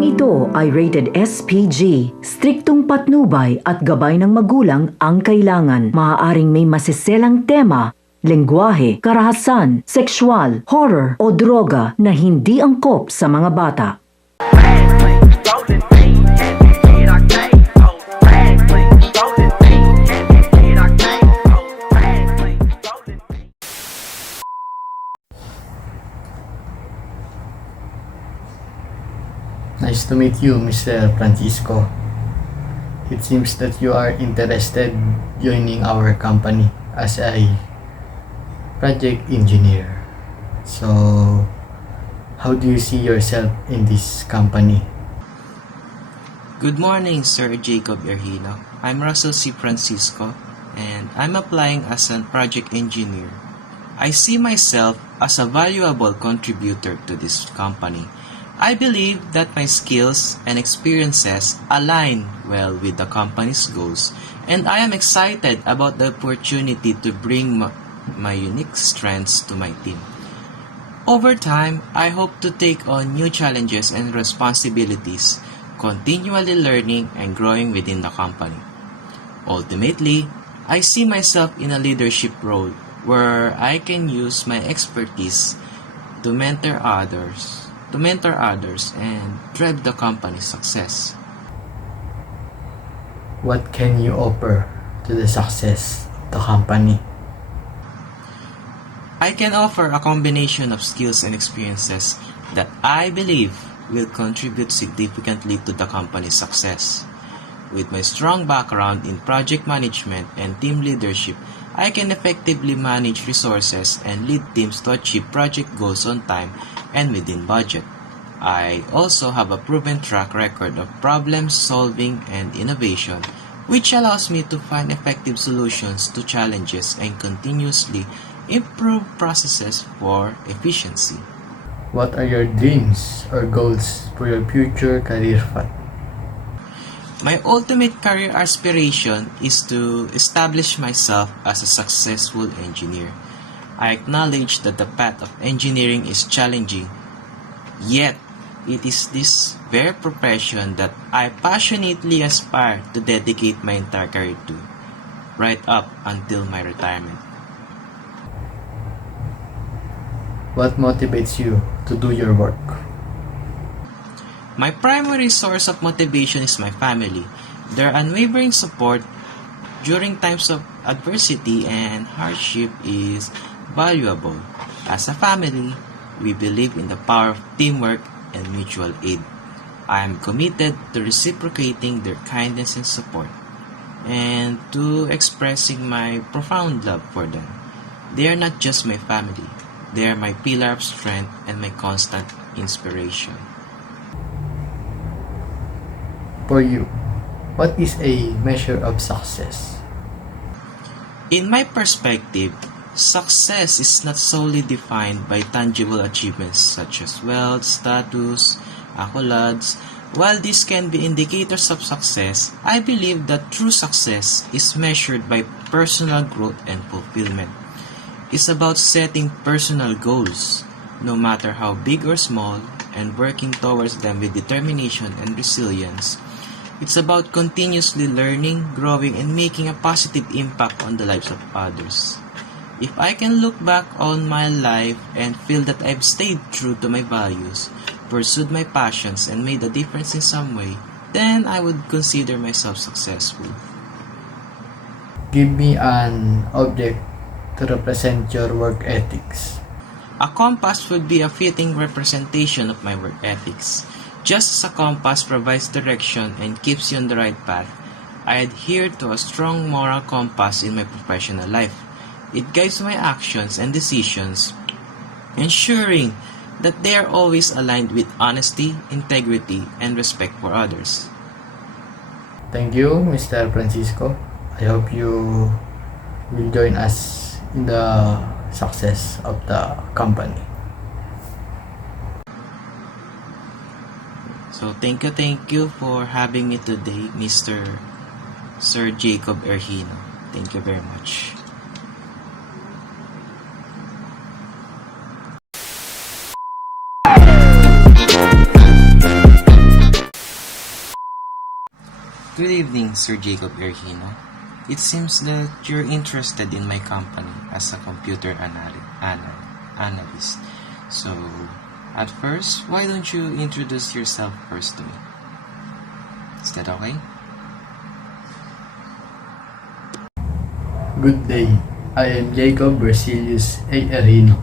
Programang ito ay rated SPG. Striktong patnubay at gabay ng magulang ang kailangan. Maaaring may masiselang tema, lengguwahe, karahasan, sexual, horror o droga na hindi angkop sa mga bata. Nice to meet you, Mr. Francisco. It seems that you are interested joining our company as a project engineer. So, how do you see yourself in this company? Good morning, Sir Jacob Erhino. I'm Russell C. Francisco, and I'm applying as a project engineer. I see myself as a valuable contributor to this company. I believe that my skills and experiences align well with the company's goals, and I am excited about the opportunity to bring my unique strengths to my team. Over time, I hope to take on new challenges and responsibilities, continually learning and growing within the company. Ultimately, I see myself in a leadership role where I can use my expertise to mentor others and drive the company's success. What can you offer to the success of the company? I can offer a combination of skills and experiences that I believe will contribute significantly to the company's success. With my strong background in project management and team leadership, I can effectively manage resources and lead teams to achieve project goals on time and within budget. I also have a proven track record of problem solving and innovation, which allows me to find effective solutions to challenges and continuously improve processes for efficiency. What are your dreams or goals for your future career path? My ultimate career aspiration is to establish myself as a successful engineer. I acknowledge that the path of engineering is challenging, yet it is this very profession that I passionately aspire to dedicate my entire career to, right up until my retirement. What motivates you to do your work? My primary source of motivation is my family. Their unwavering support during times of adversity and hardship is valuable. As a family, we believe in the power of teamwork and mutual aid. I am committed to reciprocating their kindness and support, and to expressing my profound love for them. They are not just my family, they are my pillar of strength and my constant inspiration. For you, what is a measure of success? In my perspective, success is not solely defined by tangible achievements such as wealth, status, accolades. While these can be indicators of success, I believe that true success is measured by personal growth and fulfillment. It's about setting personal goals, no matter how big or small, and working towards them with determination and resilience. It's about continuously learning, growing, and making a positive impact on the lives of others. If I can look back on my life and feel that I've stayed true to my values, pursued my passions, and made a difference in some way, then I would consider myself successful. Give me an object to represent your work ethics. A compass would be a fitting representation of my work ethics. Just as a compass provides direction and keeps you on the right path, I adhere to a strong moral compass in my professional life. It guides my actions and decisions, ensuring that they are always aligned with honesty, integrity, and respect for others. Thank you, Mr. Francisco. I hope you will join us in the success of the company. So thank you for having me today, Mr. Sir Jacob Erhino. Thank you very much. Good evening, Sir Jacob Erhino. It seems that you're interested in my company as a computer analyst. So, at first, why don't you introduce yourself first to me? Is that okay? Good day. I am Jacob Bercilius A. Erhino,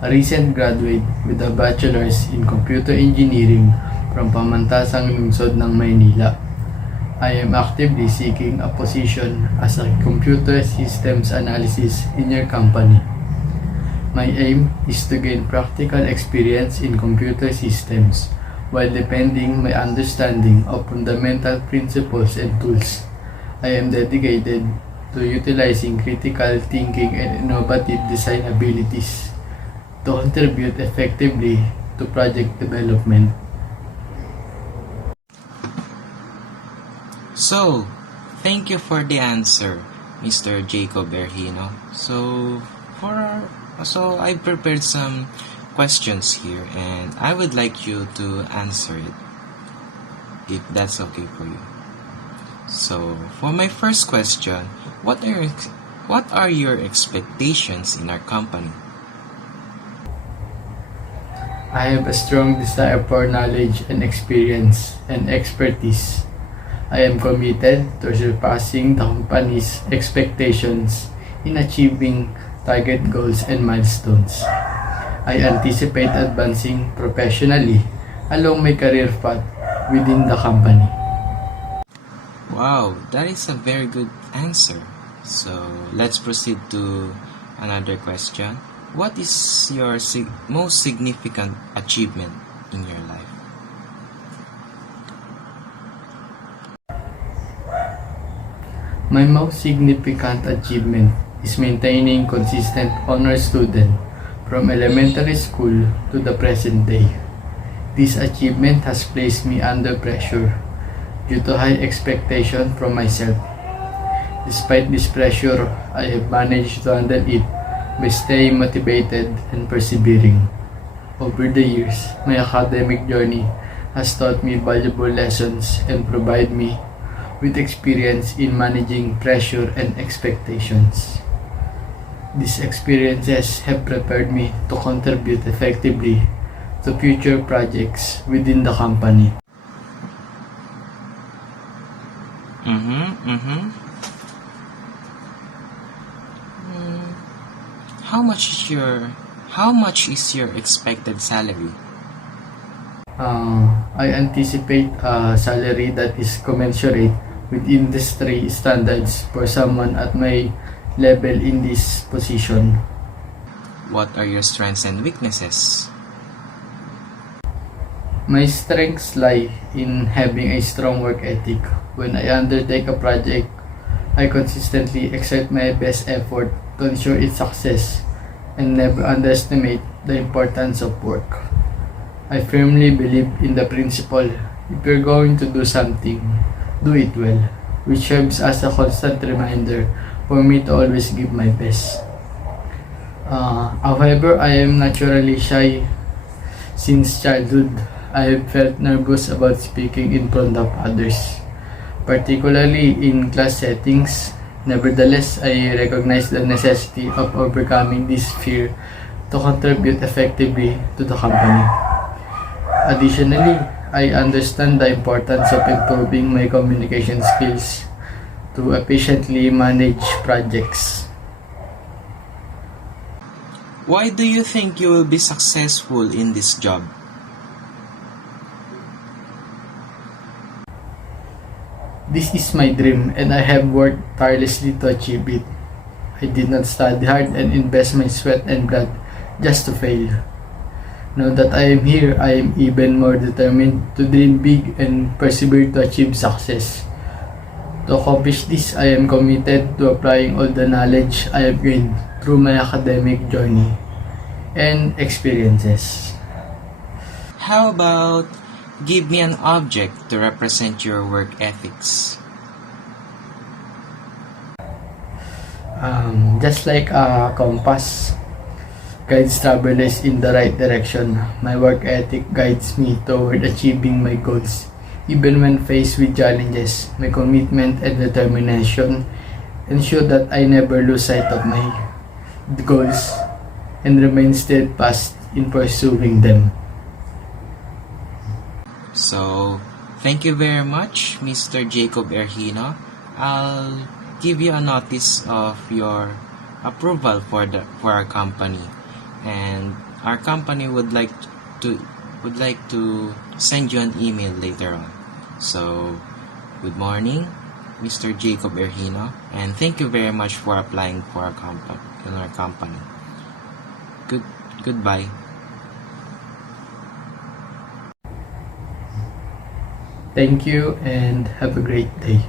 a recent graduate with a bachelor's in computer engineering from Pamantasang Lungsod ng Maynila. I am actively seeking a position as a computer systems analysis in your company. My aim is to gain practical experience in computer systems while deepening my understanding of fundamental principles and tools. I am dedicated to utilizing critical thinking and innovative design abilities to contribute effectively to project development. So, thank you for the answer, Mr. Jacob Erhino. So I prepared some questions here and I would like you to answer it, if that's okay for you. So, for my first question, what are your expectations in our company? I have a strong desire for knowledge and experience and expertise. I am committed to surpassing the company's expectations in achieving target goals and milestones. I anticipate advancing professionally along my career path within the company. Wow, that is a very good answer. So, let's proceed to another question. What is your most significant achievement in your life? My most significant achievement is maintaining consistent honor student from elementary school to the present day. This achievement has placed me under pressure due to high expectation from myself. Despite this pressure, I have managed to handle it by staying motivated and persevering. Over the years, my academic journey has taught me valuable lessons and provided me with experience in managing pressure and expectations. These experiences have prepared me to contribute effectively to future projects within the company. How much is your expected salary? I anticipate a salary that is commensurate with industry standards for someone at my level in this position. What are your strengths and weaknesses? My strengths lie in having a strong work ethic. When I undertake a project, I consistently exert my best effort to ensure its success and never underestimate the importance of work. I firmly believe in the principle, if you're going to do something, do it well, which serves as a constant reminder for me to always give my best. However, I am naturally shy. Since childhood, I have felt nervous about speaking in front of others, particularly in class settings. Nevertheless, I recognize the necessity of overcoming this fear to contribute effectively to the company. Additionally, I understand the importance of improving my communication skills to efficiently manage projects. Why do you think you will be successful in this job? This is my dream and I have worked tirelessly to achieve it. I did not study hard and invest my sweat and blood just to fail. Now that I am here, I am even more determined to dream big and persevere to achieve success. To accomplish this, I am committed to applying all the knowledge I have gained through my academic journey and experiences. How about give me an object to represent your work ethics? Just like a compass guides travelers in the right direction, my work ethic guides me toward achieving my goals Even when faced with challenges, my commitment and determination ensure that I never lose sight of my goals and remain steadfast in pursuing them. So, thank you very much, Mr. Jacob Erhino. I'll give you a notice of your approval for our company, and our company would like to send you an email later on. So, good morning, Mr. Jacob Erhino, and thank you very much for applying for our company. Goodbye. Thank you and have a great day.